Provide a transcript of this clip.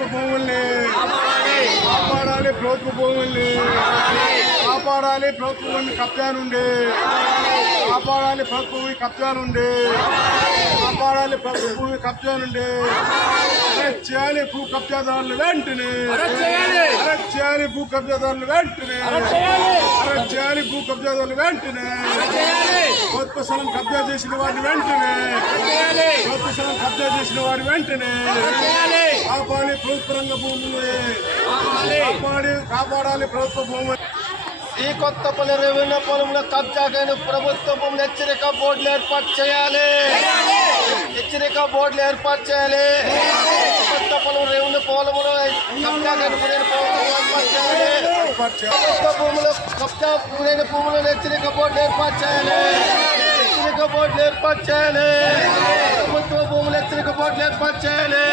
ప్రభుత్వ భూముల్ని కాపాడాలి, ప్రభుత్వ భూముల్ని కాపాడాలి, ప్రభుత్వ భూమి కబ్జా నుండి కాపాడాలి, ప్రభుత్వ భూమి కబ్జా నుండి కాపాడాలి, ప్రభుత్వ భూమి కబ్జా నుండి అరెస్ట్ చేయాలి భూ కబ్జాదారులు వెంటనే, అరెస్ట్ చేయాలి భూ కబ్జాదారులు వెంటనే, అరెస్ట్ చేయాలి భూ కబ్జాదారులు వెంటనే, ప్రభుత్వ స్థలం కబ్జా చేసిన వారిని వెంటనే, ప్రభుత్వ స్థలం కబ్జా చేసిన వారి వెంటనే కాపాడాలి, ప్రభుత్వ రంగ భూములు కాపాడాలి, ప్రభుత్వ భూములు. ఈ కొత్తపల్లి రెవెన్యూ పొలంలో కబ్జాకైన ప్రభుత్వ భూములు హెచ్చరిక బోర్డులు ఏర్పాటు చేయాలి, హెచ్చరిక బోర్డులు ఏర్పాటు చేయాలి. కొత్తపల్లి రెవెన్యూ పొలంలో కబ్జాకైన ఏర్పాటు చేయాలి, ప్రభుత్వ భూములు కబ్జా గురైన భూములను హెచ్చరిక బోర్డులు ఏర్పాటు చేయాలి, హెచ్చరిక బోర్డులు ఏర్పాటు చేయాలి, ప్రభుత్వ భూములు హెచ్చరిక బోర్డులు ఏర్పాటు చేయాలి.